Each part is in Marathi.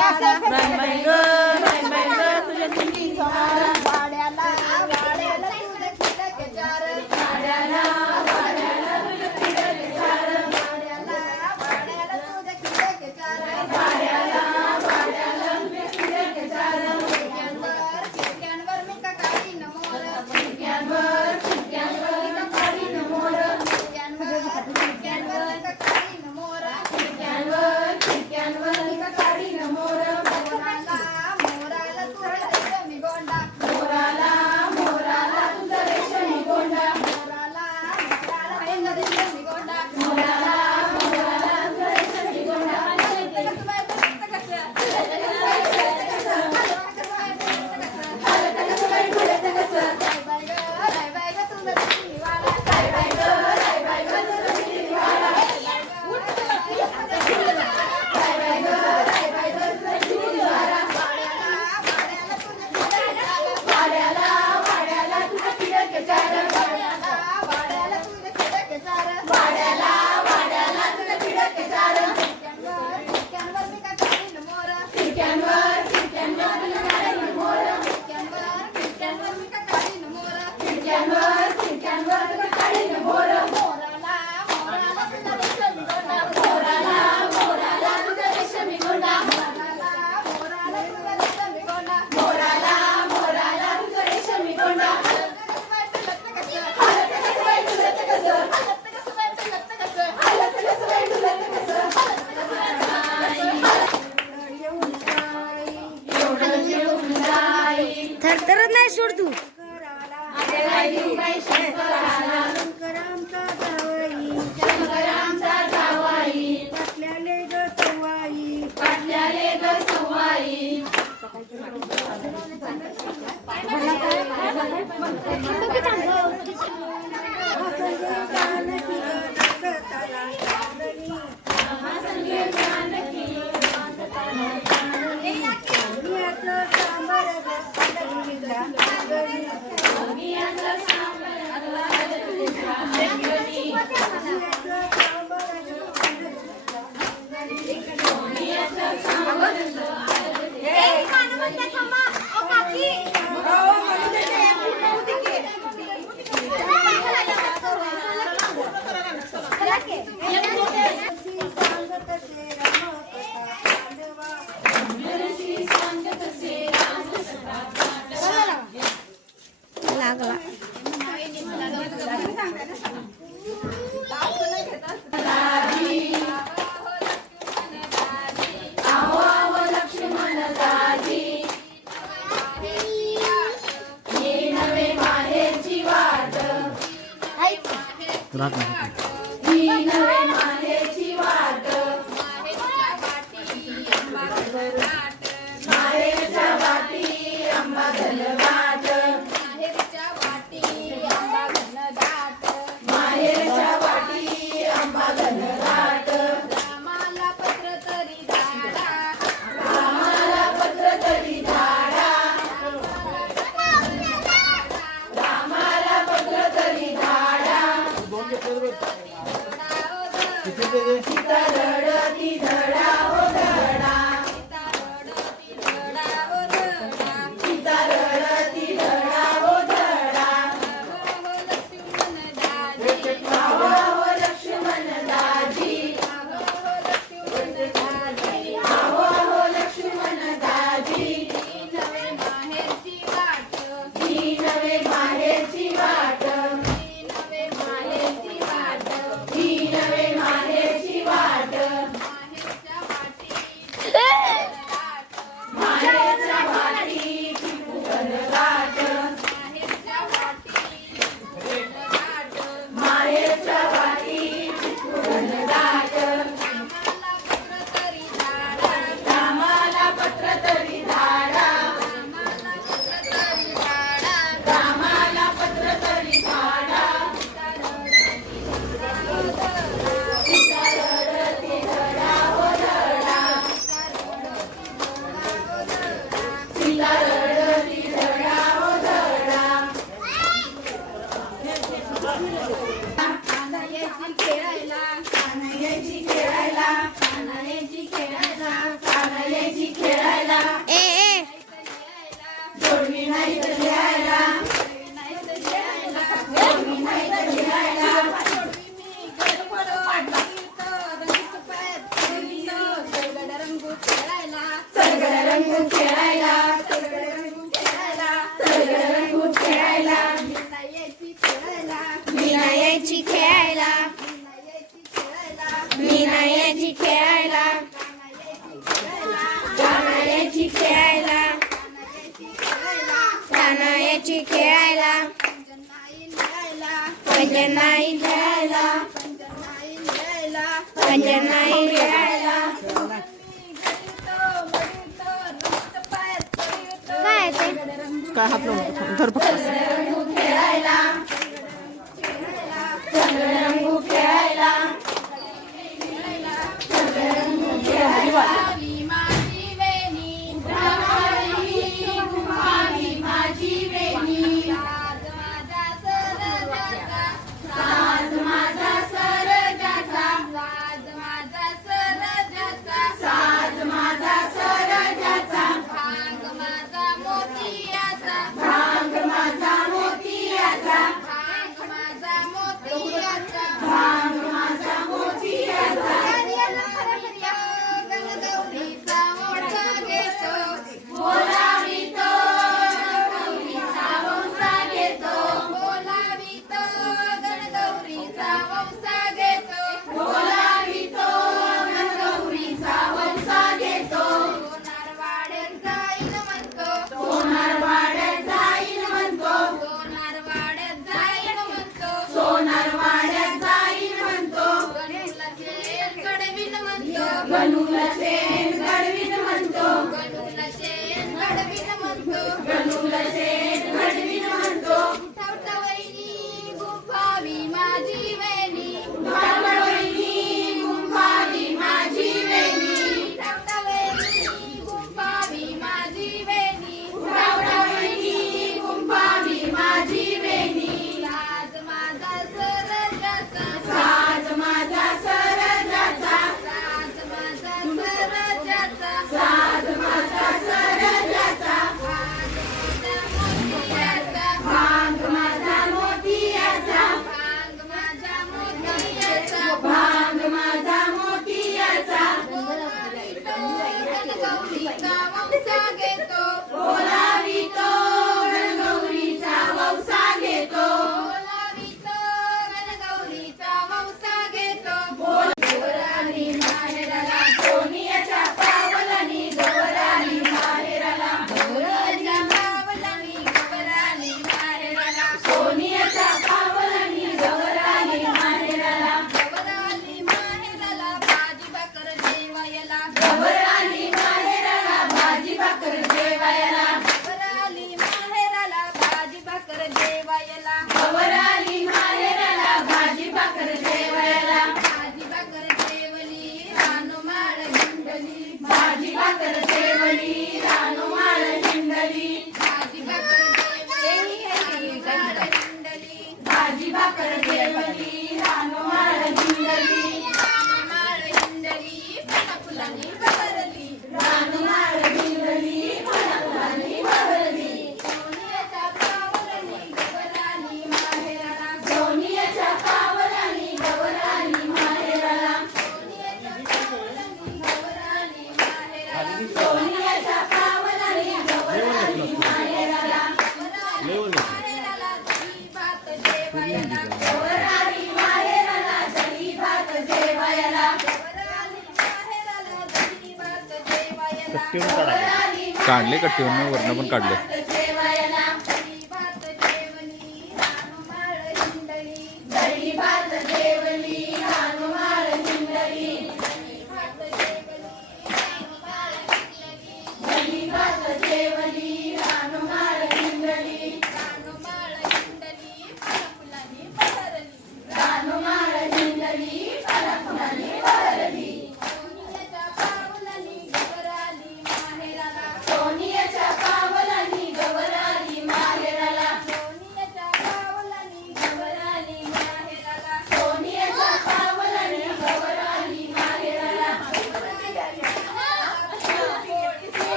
来，每一个。Ratten. नाही तर घ्यायला. यायची खेळायला. पंजनाई खेळायला. काय धर खेळायला. खेळायला. げと काढले कट्टीवरून वरनं पण काढले.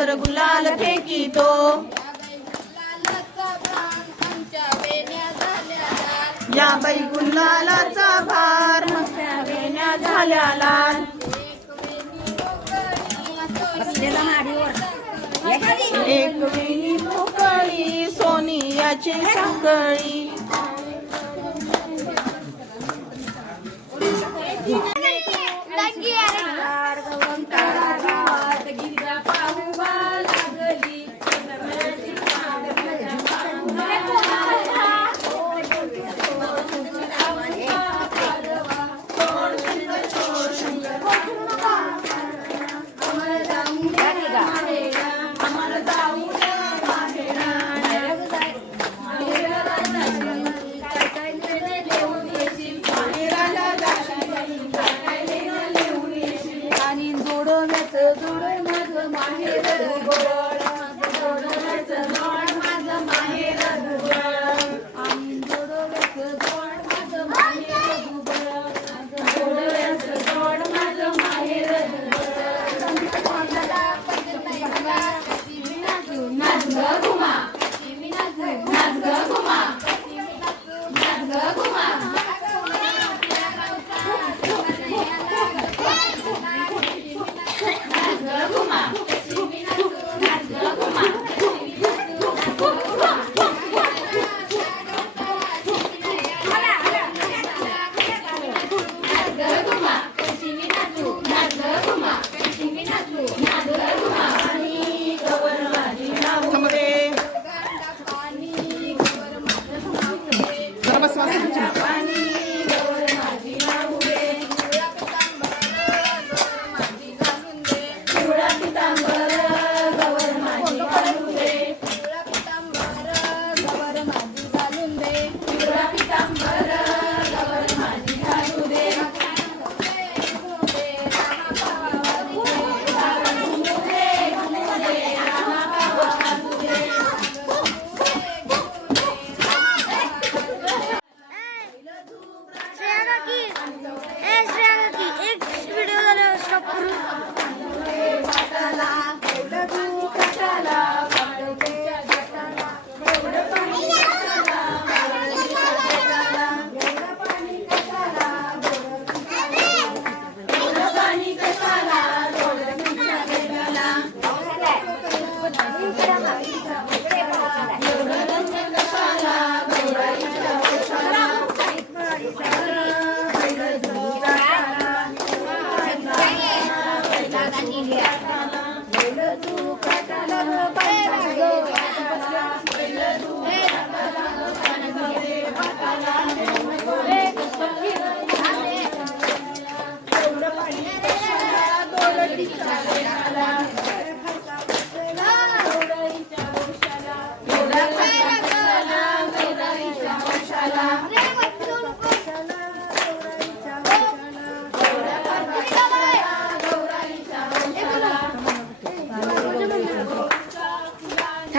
गायींवर गुलाल फेकितो. या बाई गुलालाचा भार मक्या वेण्या झाल्या लाल. एक वेणी मोकळी सोनियाची साखळी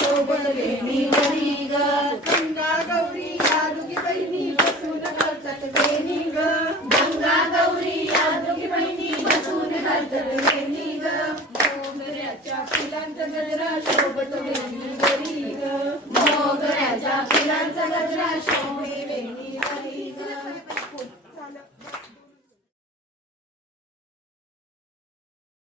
ಸೌಬಲೇ ನೀವರೀಗ ಗಂಗಾ ಗೌರಿ